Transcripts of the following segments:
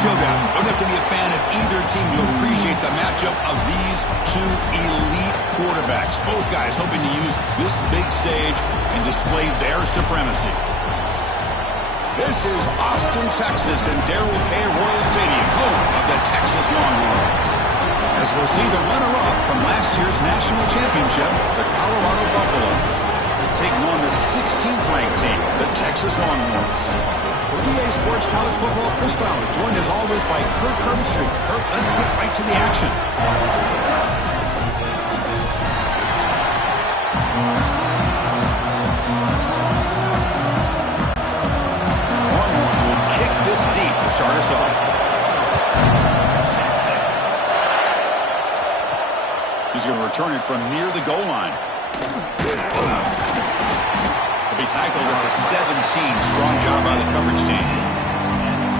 showdown. You don't have to be a fan of either team to appreciate the matchup of these two elite quarterbacks. Both guys hoping to use this big stage and display their supremacy. This is Austin, Texas, and Darrell K. Royal Stadium, home of the Texas Longhorns. As we'll see the runner-up from last year's national championship, the Colorado Buffaloes, taking on the 16th-ranked team, the Texas Longhorns. For EA Sports College Football, Chris Fowler, joined as always by Kirk Herbstreit. Kirk, let's get right to the action. Longhorns will kick this deep to start us off. He's going to return it from near the goal line. He'll be tackled at the 17. Strong job by the coverage team.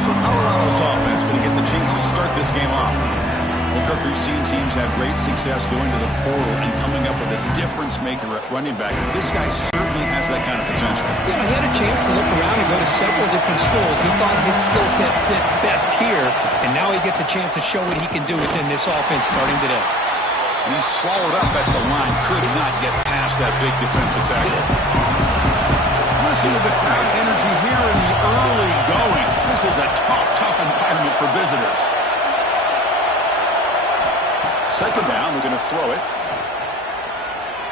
So Colorado's offense going to get the chance to start this game off. Well, Kirk, we've seen teams have great success going to the portal and coming up with a difference maker at running back. This guy certainly has that kind of potential. Yeah, he had a chance to look around and go to several different schools. He thought his skill set fit best here, and now he gets a chance to show what he can do within this offense starting today. And he's swallowed up at the line. Could not get past that big defensive tackle. Listen to the crowd energy here in the early going. This is a tough environment for visitors. Second down, we're going to throw it.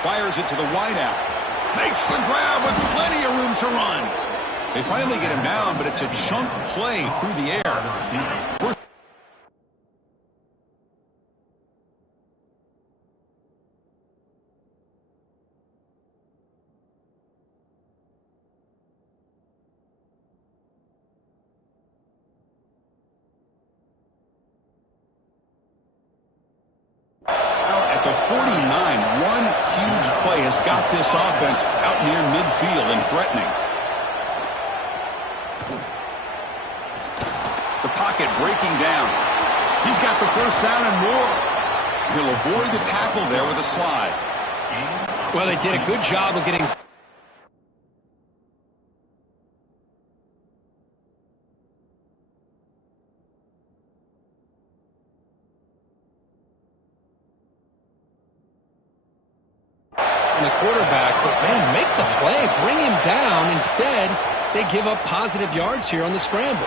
Fires it to the wideout. Makes the grab with plenty of room to run. They finally get him down, but it's a chunk play through the air. At the 49, one huge play has got this offense out near midfield and threatening. The pocket breaking down. He's got the first down and more. He'll avoid the tackle there with a slide. Well, they did a good job of getting... the quarterback, but man, make the play, bring him down. Instead, they give up positive yards here on the scramble.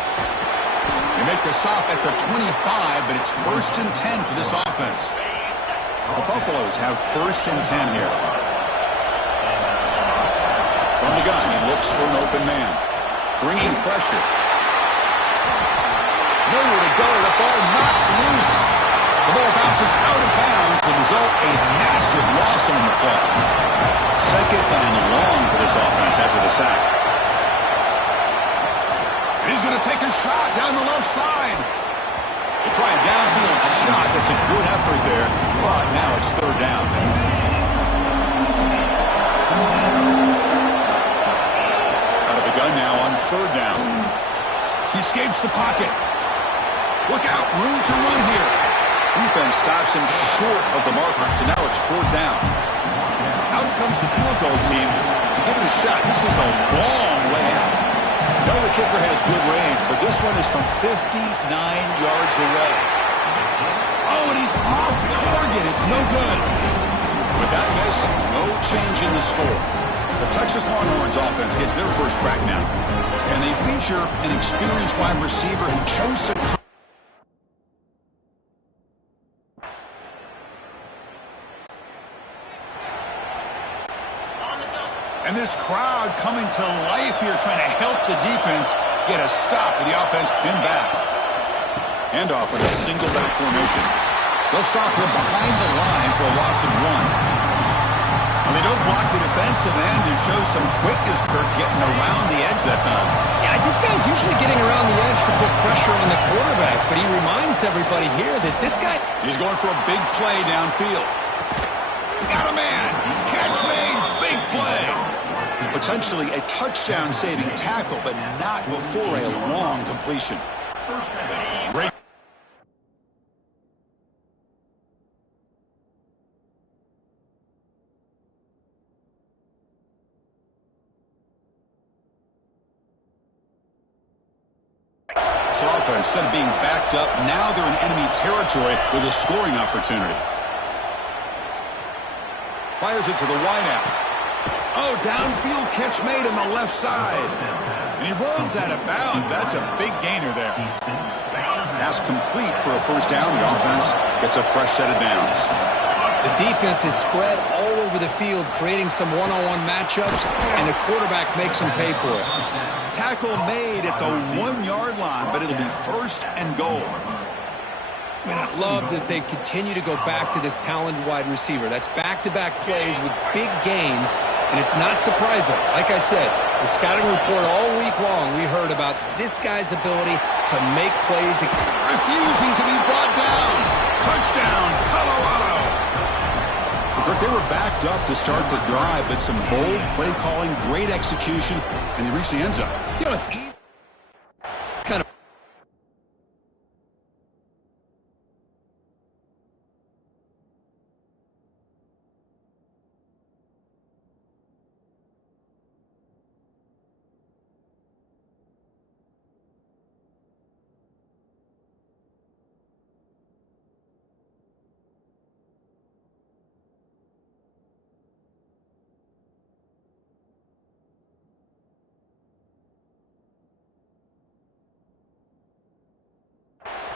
They make the stop at the 25, but it's 1st and 10 for this offense. The Buffaloes have 1st and 10 here. From the gun, he looks for an open man. Bringing pressure. Nowhere to go, the ball knocked loose. The ball bounces out of bounds. The result, a massive loss on the play. 2nd and long for this offense after the sack. And he's going to take a shot down the left side. They try a downfield shot. That's a good effort there. But now it's 3rd down. Out of the gun now on 3rd down. He escapes the pocket. Look out, room to run here. Defense stops him short of the marker, so now it's 4th down. Out comes the field goal team to give it a shot. This is a long way out. No, the kicker has good range, but this one is from 59 yards away. Oh, and he's off target. It's no good. With that miss, no change in the score. The Texas Longhorns offense gets their first crack now. And they feature an experienced wide receiver who chose to... And this crowd coming to life here, trying to help the defense get a stop with the offense pinned back. Handoff with a single back formation. They'll stop him behind the line for a loss of 1. And they don't block the defensive end and show some quickness, Kirk, getting around the edge that time. Yeah, this guy's usually getting around the edge to put pressure on the quarterback, but he reminds everybody here that this guy... He's going for a big play downfield. Got a man. Catch made. Big play. Potentially a touchdown-saving tackle, but not before a long completion. Great. So offense. Instead of being backed up, now they're in enemy territory with a scoring opportunity. Fires it to the wideout. Oh, downfield catch made on the left side. And he runs out of bounds. That's a big gainer there. Pass complete for a first down. The offense gets a fresh set of downs. The defense is spread all over the field, creating some one-on-one matchups, and the quarterback makes them pay for it. Tackle made at the 1-yard line, but it'll be first and goal. Man, I love that they continue to go back to this talented wide receiver. That's back-to-back plays with big gains, and it's not surprising. Like I said, the scouting report all week long, we heard about this guy's ability to make plays. Refusing to be brought down. Touchdown, Colorado. Kirk, they were backed up to start the drive, but some bold play calling, great execution, and they reached the end zone. You know, it's easy. It's kind of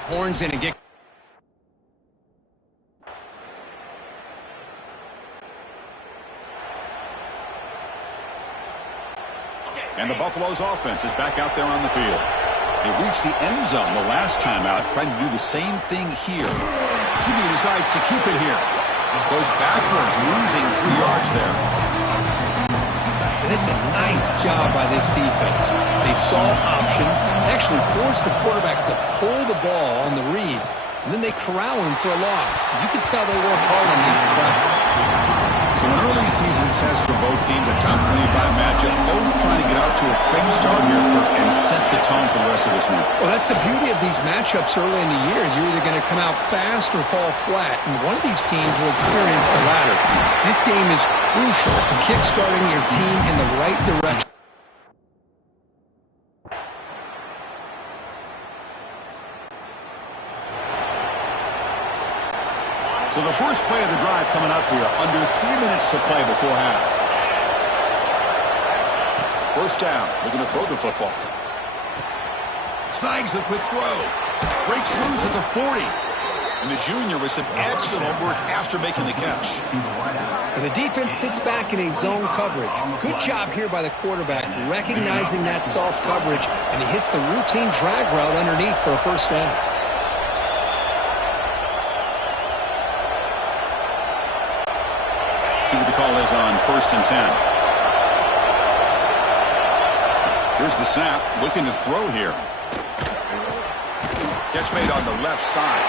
horns in and get. And the Buffalo's offense is back out there on the field. They reached the end zone the last time out, trying to do the same thing here. He decides to keep it here. Goes backwards, losing 3 yards there. And it's a nice job by this defense. They saw option, actually forced the quarterback to pull the ball on the read, and then they corral him for a loss. You could tell they worked hard on that in practice. So an early season test for both teams, a top 25 matchup, both trying to get off to a quick start here and set the tone for the rest of this one. Well, that's the beauty of these matchups early in the year. You're either going to come out fast or fall flat, and one of these teams will experience the latter. This game is crucial, kick-starting your team in the right direction. So the first play of the drive coming up here, under 3 minutes to play before half. First down, looking to throw the football. Snags the quick throw. Breaks loose at the 40. And the junior with some excellent work after making the catch. And the defense sits back in a zone coverage. Good job here by the quarterback, recognizing that soft coverage, and he hits the routine drag route underneath for a first down. See what the call is on 1st and 10. Here's the snap, looking to throw here. Catch made on the left side.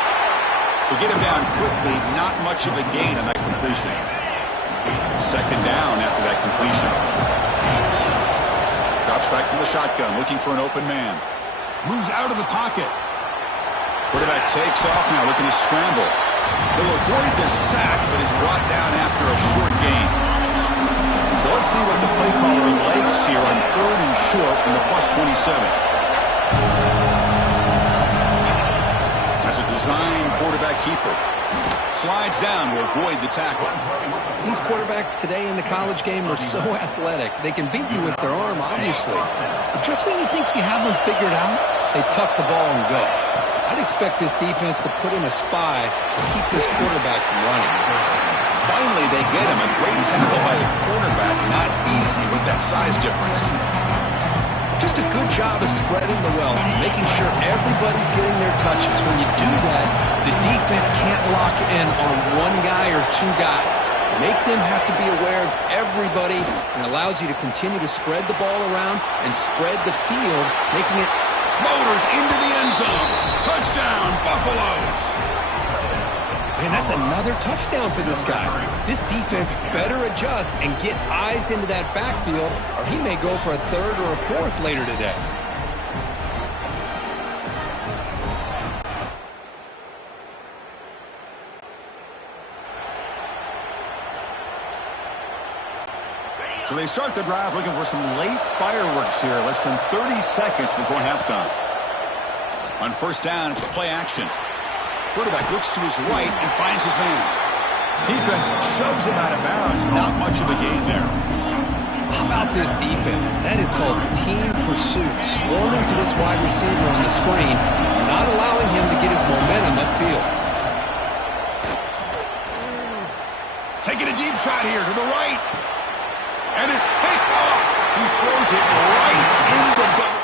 They get him down quickly, not much of a gain on that completion. Second down after that completion. Drops back from the shotgun, looking for an open man. Moves out of the pocket. Quarterback takes off now, looking to scramble. He'll avoid the sack, but is brought down after a short gain. So let's see what the play caller likes here on 3rd and short from the +27. As a design quarterback keeper. Slides down to avoid the tackle. These quarterbacks today in the college game are so athletic. They can beat you with their arm, obviously. But just when you think you have them figured out, they tuck the ball and go. I'd expect this defense to put in a spy to keep this quarterback from running. Finally, they get him. A great tackle by the quarterback. Not easy with that size difference. Just a good job of spreading the wealth, making sure everybody's getting their touches. When you do that, the defense can't lock in on one guy or two guys. Make them have to be aware of everybody, and allows you to continue to spread the ball around and spread the field, making it motors into the end zone. Touchdown, Buffaloes. Man, that's another touchdown for this guy. This defense better adjust and get eyes into that backfield, or he may go for a 3rd or a 4th later today. So they start the drive looking for some late fireworks here, less than 30 seconds before halftime. On first down, it's play action. Quarterback looks to his right and finds his man. Defense shoves him out of bounds. Not much of a gain there. How about this defense? That is called team pursuit. Swarming to this wide receiver on the screen, not allowing him to get his momentum upfield. Taking a deep shot here to the right. And it's picked off. He throws it right in the double.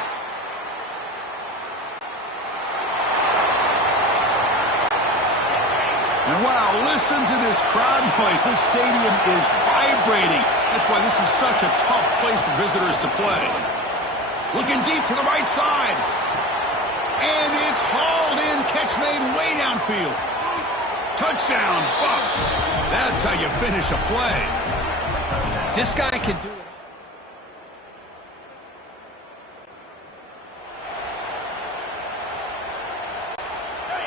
And wow, listen to this crowd noise. This stadium is vibrating. That's why this is such a tough place for visitors to play. Looking deep to the right side. And it's hauled in. Catch made way downfield. Touchdown, Buffs. That's how you finish a play. This guy can do it.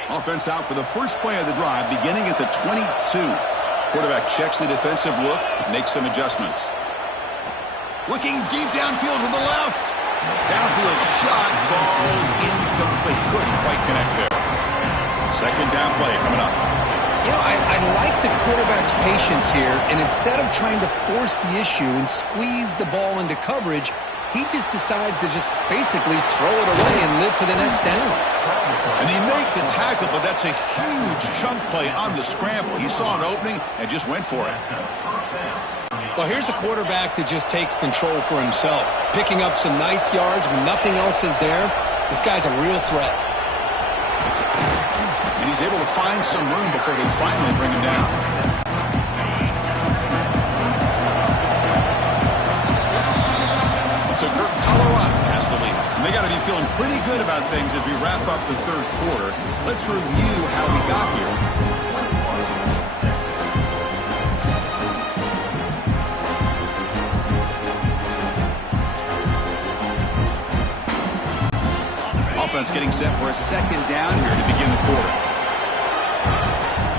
Offense out for the first play of the drive, beginning at the 22. Quarterback checks the defensive look, makes some adjustments. Looking deep downfield to the left. Downfield shot, falls incomplete. Couldn't quite connect there. Second down play coming up. You know, I like the quarterback's patience here, and instead of trying to force the issue and squeeze the ball into coverage, he just decides to just basically throw it away and live for the next down. And they make the tackle, but that's a huge chunk play on the scramble. He saw an opening and just went for it. Well, here's a quarterback that just takes control for himself, picking up some nice yards when nothing else is there. This guy's a real threat. And he's able to find some room before they finally bring him down. So Colorado has the lead. And they got to be feeling pretty good about things as we wrap up the third quarter. Let's review how we got here. Offense getting set for a second down here to begin the quarter.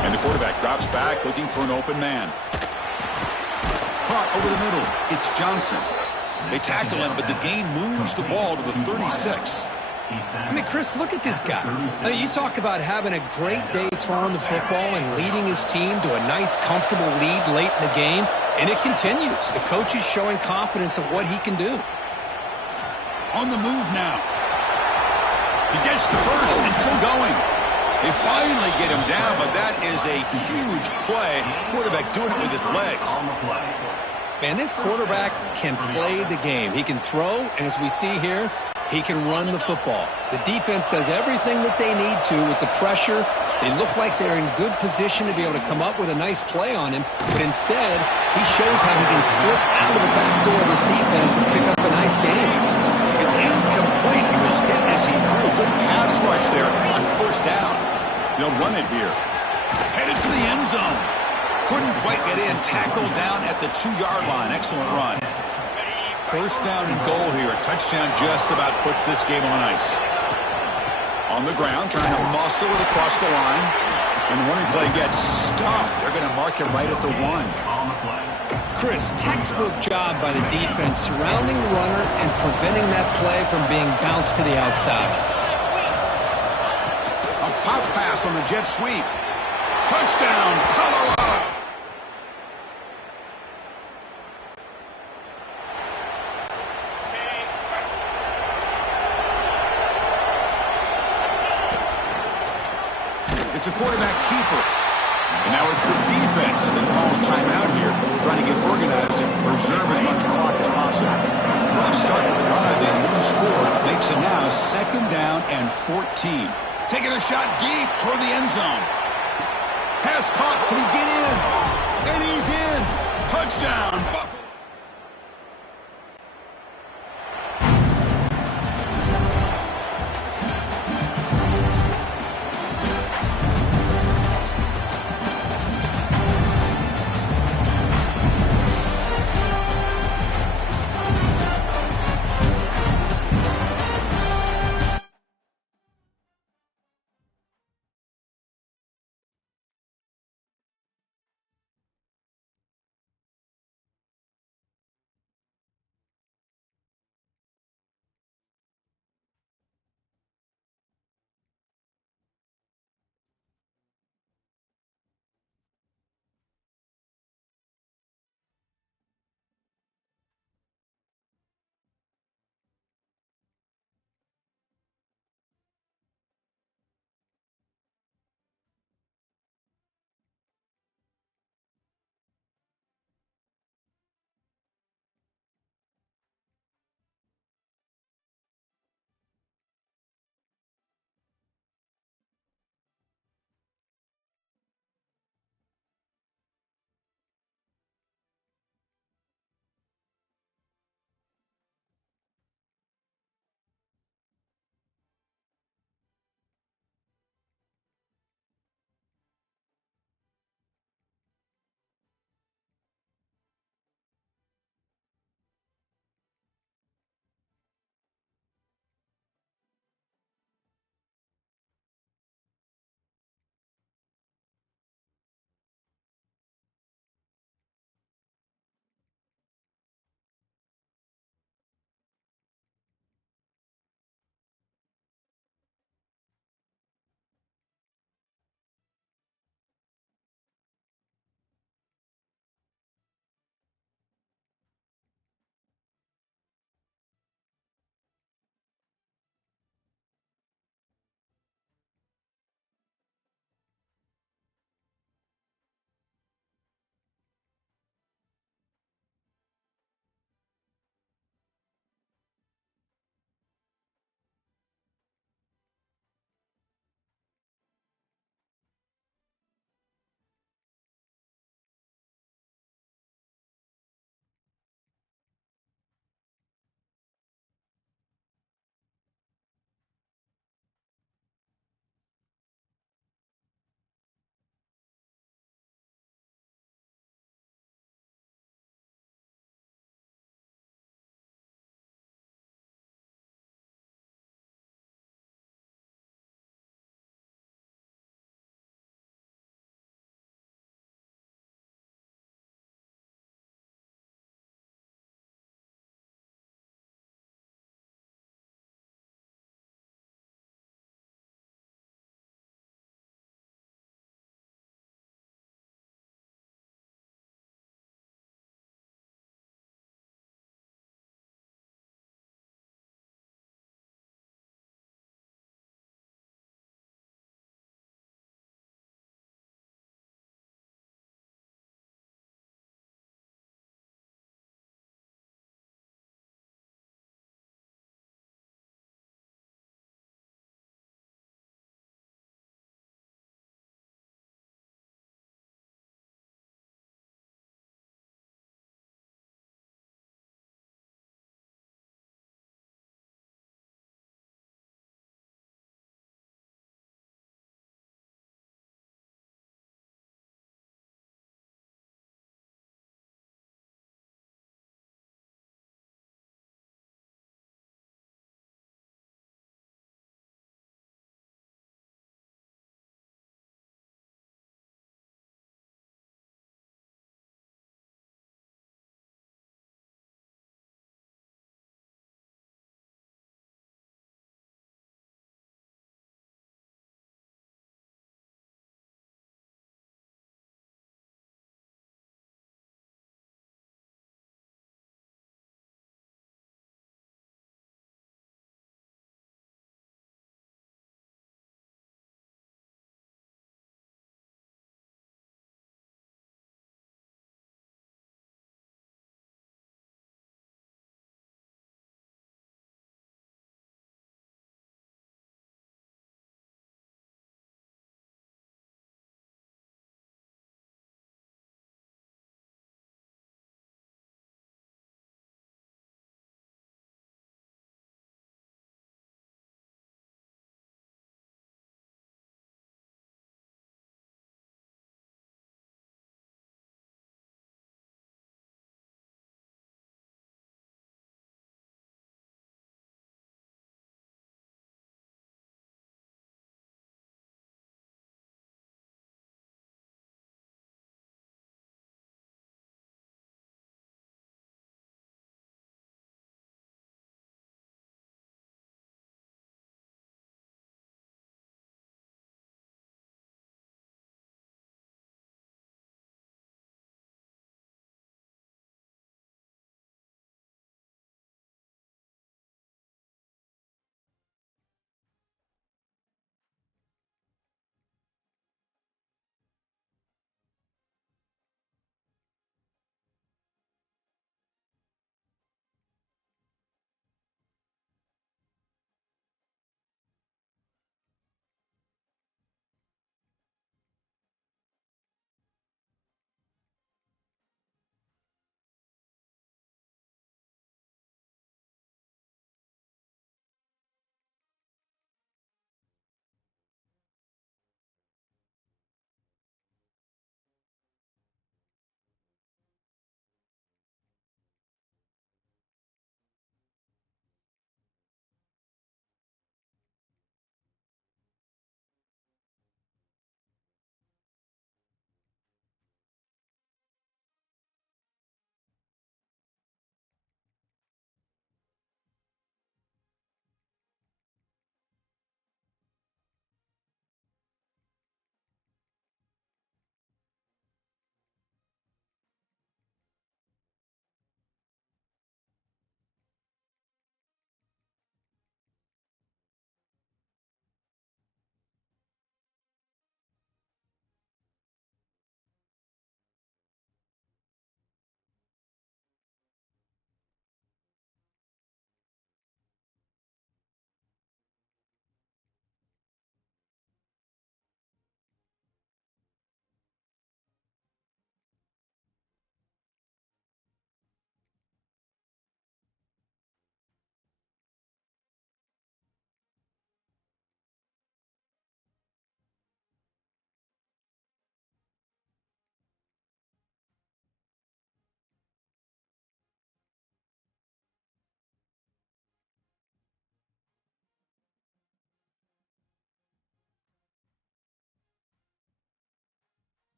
And the quarterback drops back looking for an open man. Caught over the middle. It's Johnson. They tackle him, but the gain moves the ball to the 36. I mean, Chris, look at this guy. I mean, you talk about having a great day throwing the football and leading his team to a nice, comfortable lead late in the game, and it continues. The coach is showing confidence of what he can do. On the move now. He gets the first and still going. They finally get him down, but that is a huge play. Quarterback doing it with his legs. Man, this quarterback can play the game. He can throw, and as we see here, he can run the football. The defense does everything that they need to with the pressure. They look like they're in good position to be able to come up with a nice play on him, but instead, he shows how he can slip out of the back door of this defense and pick up a nice game. It's incomplete. He was hit as he threw. Good pass rush there on first down. They'll run it here. Headed for the end zone. Couldn't quite get in. Tackled down at the 2-yard line. Excellent run. First down and goal here. Touchdown just about puts this game on ice. On the ground, trying to muscle it across the line. And the running play gets stopped. They're going to mark him right at the 1. Chris, textbook job by the defense surrounding the runner and preventing that play from being bounced to the outside. A pop pass on the jet sweep. Touchdown, Colorado. It's a quarterback keeper. And now it's the defense that calls timeout here, trying to get organized and preserve as much clock as possible. Rough start to the drive. They lose 4. Makes it now second down and 14. Taking a shot deep toward the end zone. Pass caught. Can he get in? And he's in. Touchdown, Buffalo.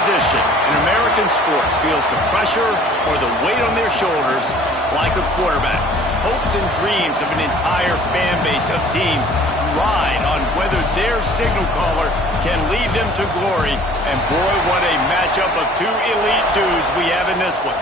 position in American sports feels the pressure or the weight on their shoulders like a quarterback. Hopes and dreams of an entire fan base of teams ride on whether their signal caller can lead them to glory. And boy, what a matchup of two elite dudes we have in this one.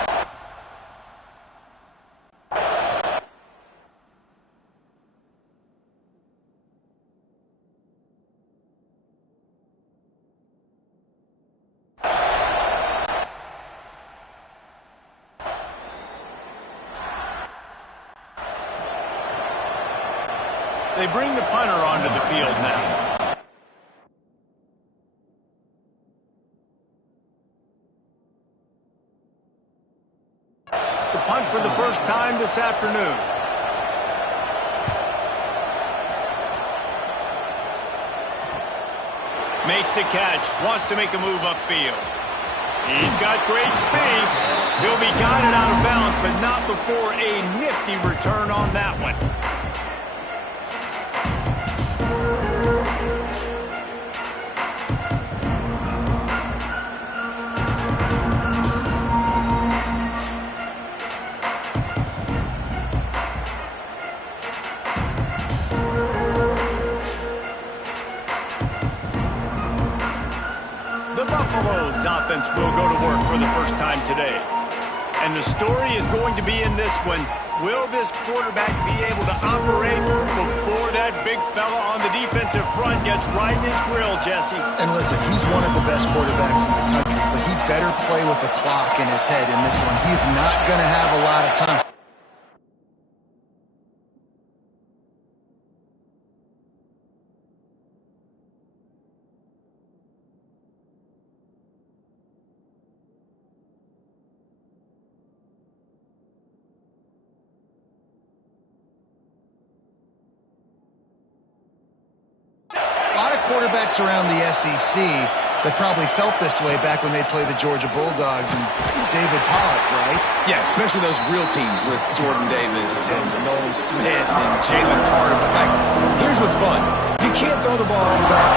They bring the punter onto the field now. The punt for the first time this afternoon. Makes the catch, wants to make a move upfield. He's got great speed. He'll be guided out of bounds, but not before a nifty return on that one. Buffalo's offense will go to work for the first time today. And the story is going to be in this one. Will this quarterback be able to operate before that big fella on the defensive front gets right in his grill, Jesse? And listen, he's one of the best quarterbacks in the country, but he better play with the clock in his head in this one. He's not going to have a lot of time. Quarterbacks around the SEC that probably felt this way back when they played the Georgia Bulldogs and David Pollock, right? Yeah, especially those real teams with Jordan Davis and Nolan Smith and Jalen Carter. But here's what's fun. You can't throw the ball off your back,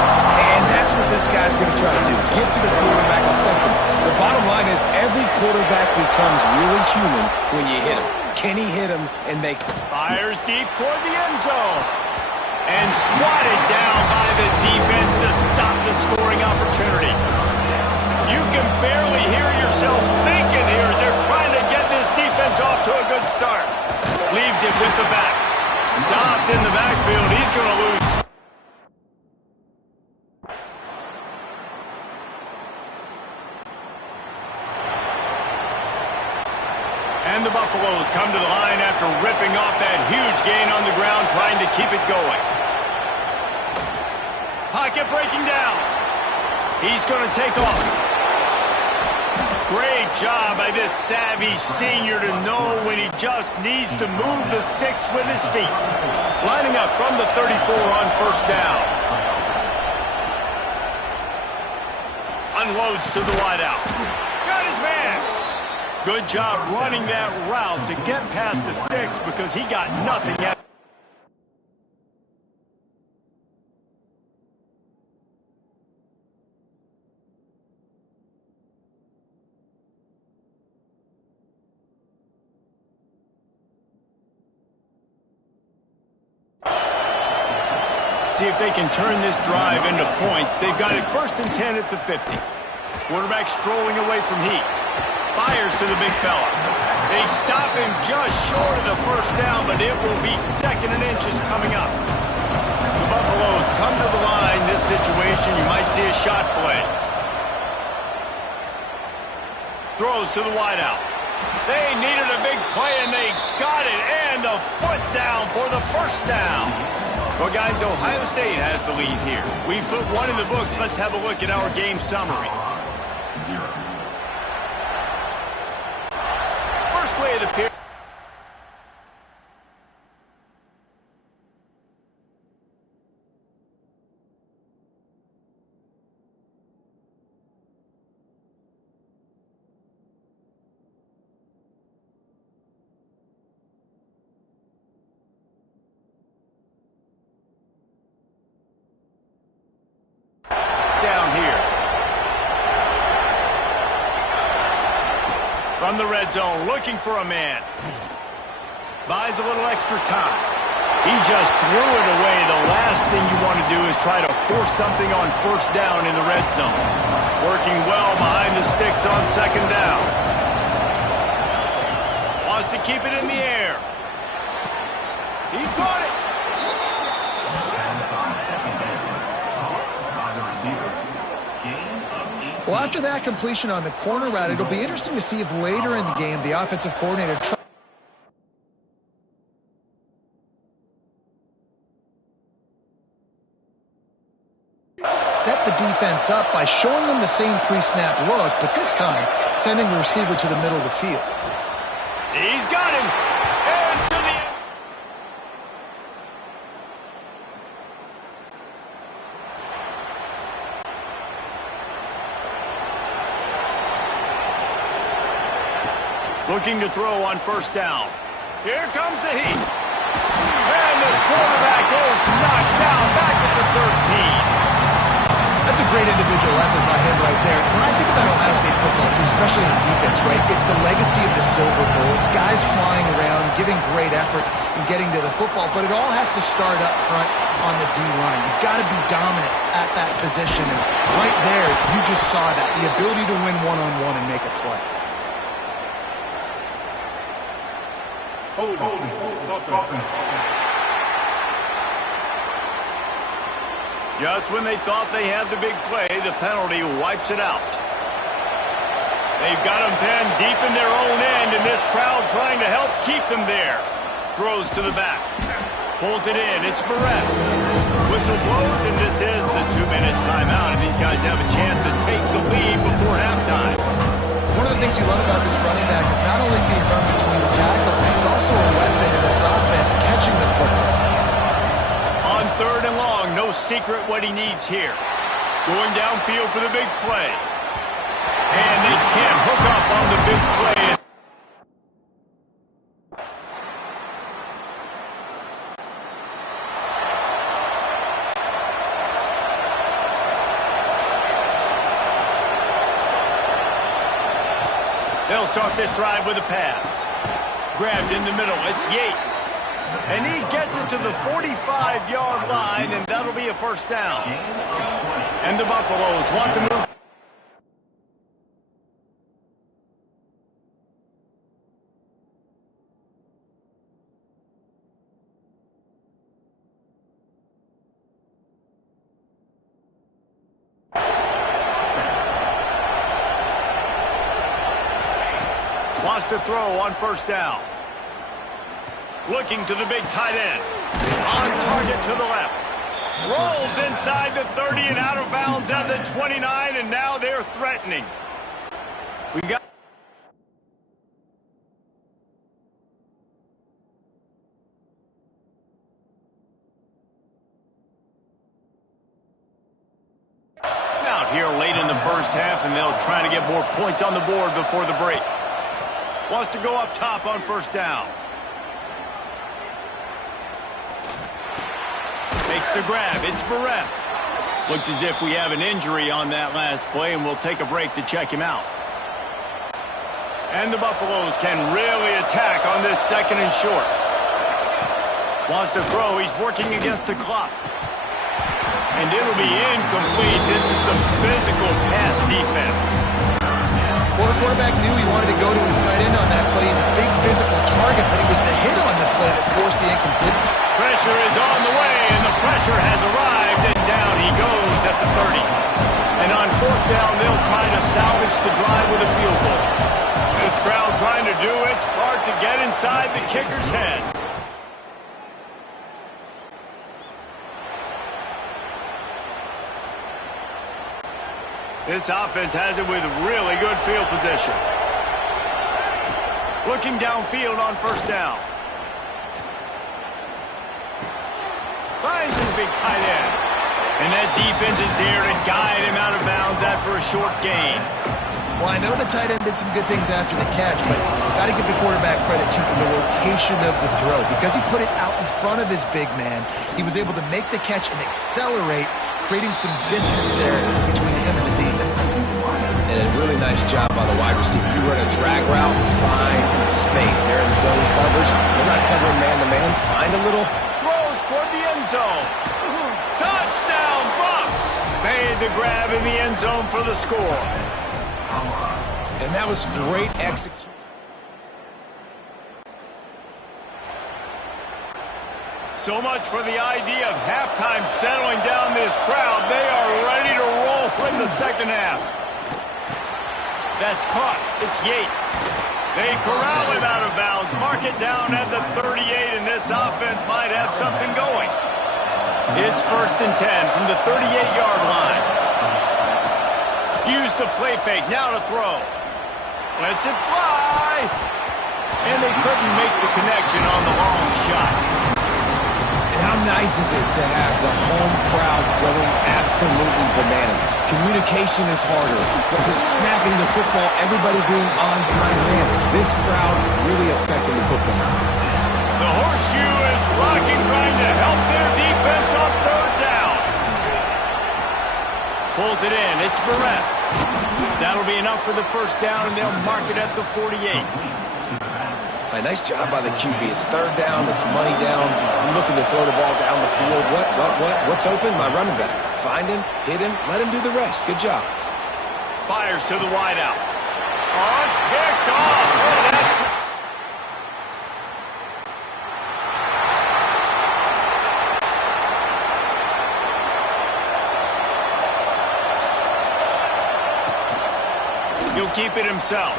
and that's what this guy's going to try to do. Get to the quarterback, affect him. The bottom line is every quarterback becomes really human when you hit him. Can he hit him and make it? Fires deep toward the end zone. And swatted down by the defense to stop the scoring opportunity. You can barely hear yourself thinking here as they're trying to get this defense off to a good start. Leaves it with the back. Stopped in the backfield. He's going to lose. And the Buffaloes come to the line after ripping off that huge gain on the ground, trying to keep it going. Pocket breaking down. He's going to take off. Great job by this savvy senior to know when he just needs to move the sticks with his feet. Lining up from the 34 on first down. Unloads to the wideout. Got his man. Good job running that route to get past the sticks because he got nothing at. See if they can turn this drive into points. They've got it 1st and 10 at the 50. Quarterback strolling away from heat. Fires to the big fella. They stop him just short of the first down, but it will be 2nd and inches coming up. The Buffaloes come to the line. This situation, you might see a shot play. Throws to the wideout. They needed a big play, and they got it. And the foot down for the first down. Well, guys, Ohio State has the lead here. We've put one in the books. Let's have a look at our game summary. First play of the period. Down here. From the red zone, looking for a man. Buys a little extra time. He just threw it away. The last thing you want to do is try to force something on first down in the red zone. Working well behind the sticks on second down. Wants to keep it in the air. He caught it. Well, after that completion on the corner route, it'll be interesting to see if later in the game the offensive coordinator set the defense up by showing them the same pre-snap look, but this time sending the receiver to the middle of the field. He's got him. And to the end. Looking to throw on first down. Here comes the heat. And the quarterback is knocked down back at the 13. That's a great individual effort by him right there. When I think about Ohio State football, too, especially in defense, right, it's the legacy of the Silver Bowl. It's guys flying around, giving great effort and getting to the football, but it all has to start up front on the D-line. You've got to be dominant at that position, and right there, you just saw that, the ability to win one-on-one and make a play. Just when they thought they had the big play, the penalty wipes it out. They've got them pinned deep in their own end, and this crowd trying to help keep them there. Throws to the back. Pulls it in. It's Perez. Whistle blows, and this is the 2-minute timeout, and these guys have a chance to take the lead before halftime. One of the things you love about this running back is not only can he run between the tackles, but he's also a weapon in this offense, catching the football. On third and long, no secret what he needs here. Going downfield for the big play. And they can't hook up on the big play. They'll start this drive with a pass. Grabbed in the middle. It's Yates. And he gets it to the 45-yard line, and that'll be a first down. And the Buffaloes want to move. Wants to throw on first down. Looking to the big tight end. On target to the left. Rolls inside the 30 and out of bounds at the 29, and now they're threatening. We got... out here late in the first half, and they'll try to get more points on the board before the break. Wants to go up top on first down. Makes the grab. It's Perez. Looks as if we have an injury on that last play, and we'll take a break to check him out. And the Buffaloes can really attack on this second and short. Wants to throw. He's working against the clock. And it'll be incomplete. This is some physical pass defense. Well, the quarterback knew he wanted to go to his tight end on that play. He's a big physical target, but it was the hit on the play that forced the incomplete. Pressure is on the way, and the pressure has arrived, and down he goes at the 30. And on fourth down, they'll try to salvage the drive with a field goal. This crowd trying to do its part to get inside the kicker's head. This offense has it with really good field position. Looking downfield on first down. Finds his big tight end. And that defense is there to guide him out of bounds after a short gain. Well, I know the tight end did some good things after the catch, but got to give the quarterback credit, too, for the location of the throw. Because he put it out in front of his big man, he was able to make the catch and accelerate, creating some distance there between him and the defense. And it really nice job by the wide receiver. You run a drag route, find space. They're in zone coverage. They're not covering man-to-man. Find a little. Throws toward the end zone. Touchdown, Bucks! Made the grab in the end zone for the score. And that was great execution. So much for the idea of halftime settling down this crowd. They are ready to roll in the second half. That's caught. It's Yates. They corral him out of bounds. Mark it down at the 38, and this offense might have something going. It's 1st and 10 from the 38-yard line. Use the play fake. Now to throw. Lets it fly. And they couldn't make the connection on the long shot. How nice is it to have the home crowd going absolutely bananas? Communication is harder, but with snapping the football, everybody being on time, man, this crowd really affected the football now. The horseshoe is rocking, trying to help their defense on 3rd down. Pulls it in. It's Perez. That'll be enough for the 1st down, and they'll mark it at the 48. Nice job by the QB. It's 3rd down. It's money down. I'm looking to throw the ball down the field. What's open? My running back. Find him, hit him, let him do the rest. Good job. Fires to the wideout. Oh, it's picked off. Oh, that's... He'll keep it himself.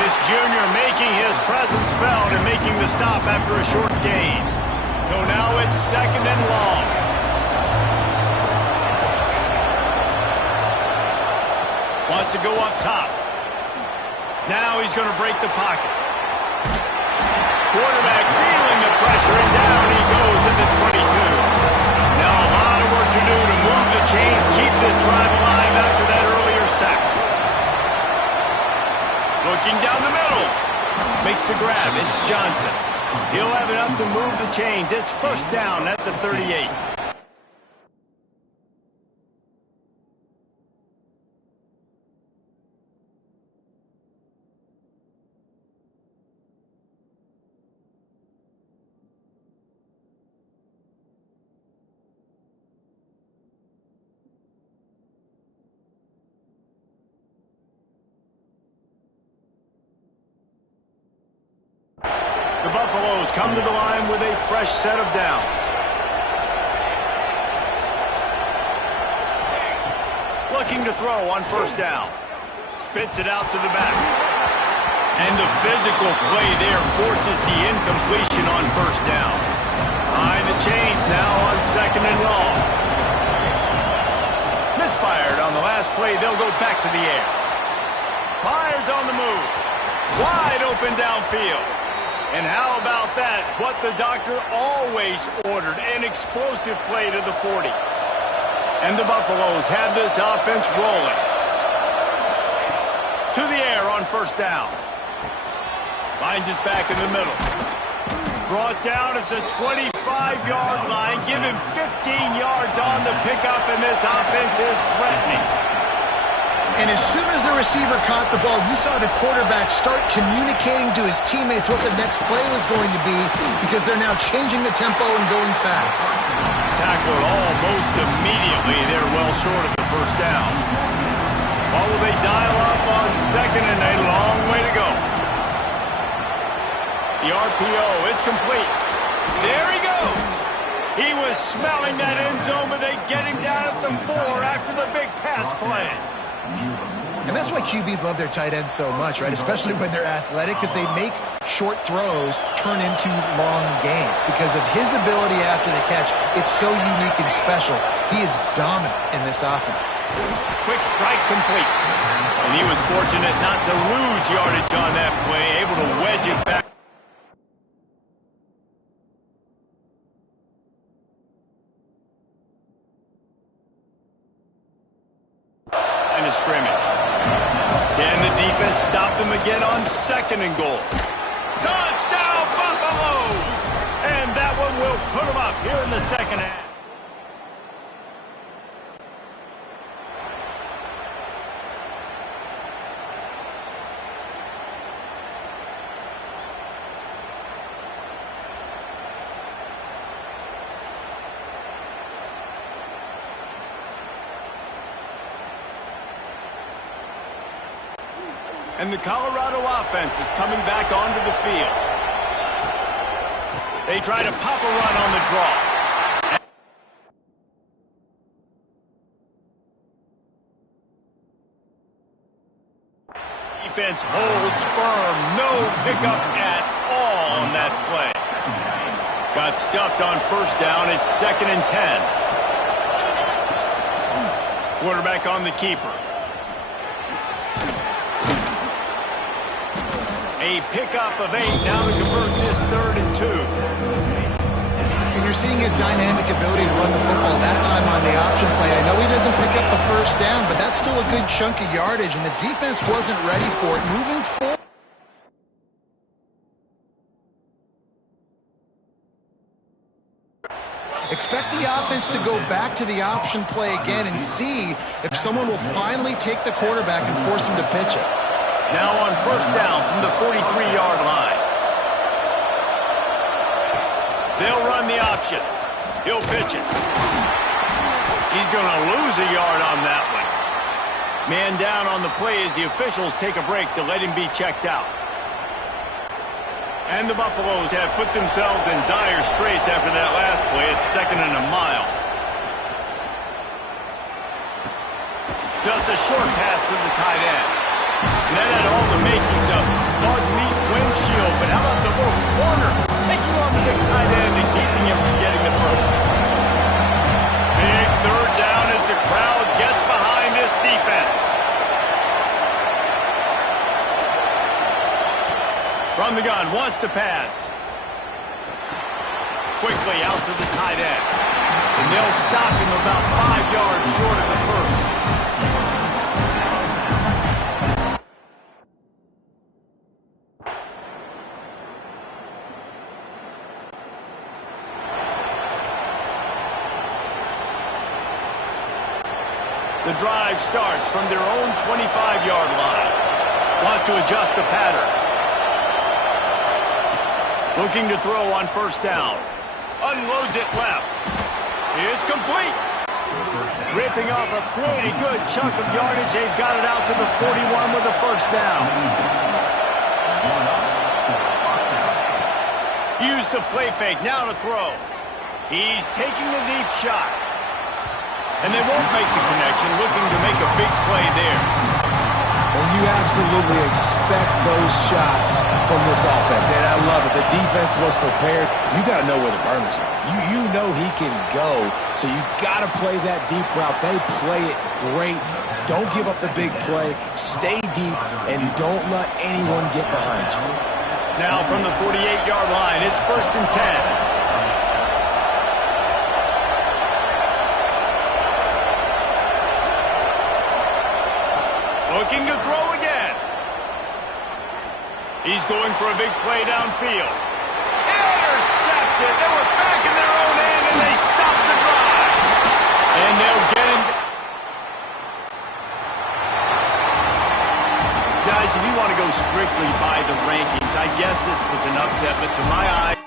This junior making his presence felt and making the stop after a short gain. So now it's 2nd and long. Wants to go up top. Now he's going to break the pocket. Quarterback feeling the pressure, and down he goes at the 22. Now a lot of work to do to move the chains, keep this drive alive after that earlier sack. Looking down the middle. Makes the grab. It's Johnson. He'll have enough to move the chains. It's 1st down at the 38. The Buffaloes come to the line with a fresh set of downs. Looking to throw on 1st down. Spits it out to the back. And the physical play there forces the incompletion on 1st down. Behind the chains now on 2nd and long. Misfired on the last play. They'll go back to the air. Fires on the move. Wide open downfield. And how about that? What the doctor always ordered, an explosive play to the 40. And the Buffaloes have this offense rolling. To the air on 1st down. Finds his back in the middle. Brought down at the 25-yard line. Give him 15 yards on the pickup, and this offense is threatening. And as soon as the receiver caught the ball, you saw the quarterback start communicating to his teammates what the next play was going to be, because they're now changing the tempo and going fast. Tackled almost immediately. They're well short of the 1st down. What will they dial up on 2nd and a long way to go? The RPO, it's complete. There he goes. He was smelling that end zone, but they get him down at the 4 after the big pass play. And that's why QBs love their tight ends so much, right? Especially when they're athletic, because they make short throws turn into long gains. Because of his ability after the catch, it's so unique and special. He is dominant in this offense. Quick strike complete. And he was fortunate not to lose yardage on that play, able to wedge it back. A scrimmage. Can the defense stop them again on 2nd and goal? Touchdown, Buffaloes! And that one will put them up here in the 2nd half. And the Colorado offense is coming back onto the field. They try to pop a run on the draw. Defense holds firm. No pickup at all on that play. Got stuffed on first down. It's 2nd and 10. Quarterback on the keeper. A pickup of 8 now to convert this 3rd and 2. And you're seeing his dynamic ability to run the football that time on the option play. I know he doesn't pick up the first down, but that's still a good chunk of yardage, and the defense wasn't ready for it. Moving forward, expect the offense to go back to the option play again and see if someone will finally take the quarterback and force him to pitch it. Now on first down from the 43-yard line. They'll run the option. He'll pitch it. He's going to lose a yard on that one. Man down on the play as the officials take a break to let him be checked out. And the Buffaloes have put themselves in dire straits after that last play. It's 2nd and a mile. Just a short pass to the tight end. And that had all the makings of bug meat windshield. But how about the little corner taking on the big tight end and keeping him from getting the first? Big 3rd down as the crowd gets behind this defense. From the gun, wants to pass. Quickly out to the tight end. And they'll stop him about 5 yards short of the first. The drive starts from their own 25-yard line. Wants to adjust the pattern. Looking to throw on first down. Unloads it left. It's complete. Ripping off a pretty good chunk of yardage. They've got it out to the 41 with a first down. Use the play fake. Now to throw. He's taking a deep shot. And they won't make the connection, looking to make a big play there. And you absolutely expect those shots from this offense. And I love it. The defense was prepared. You got to know where the burners are. You know he can go. So you got to play that deep route. They play it great. Don't give up the big play. Stay deep and don't let anyone get behind you. Now from the 48-yard line, it's 1st and 10. Looking to throw again. He's going for a big play downfield. Intercepted. They were back in their own end, and they stopped the drive. And they'll get him. Guys, if you want to go strictly by the rankings, I guess this was an upset, but to my eye,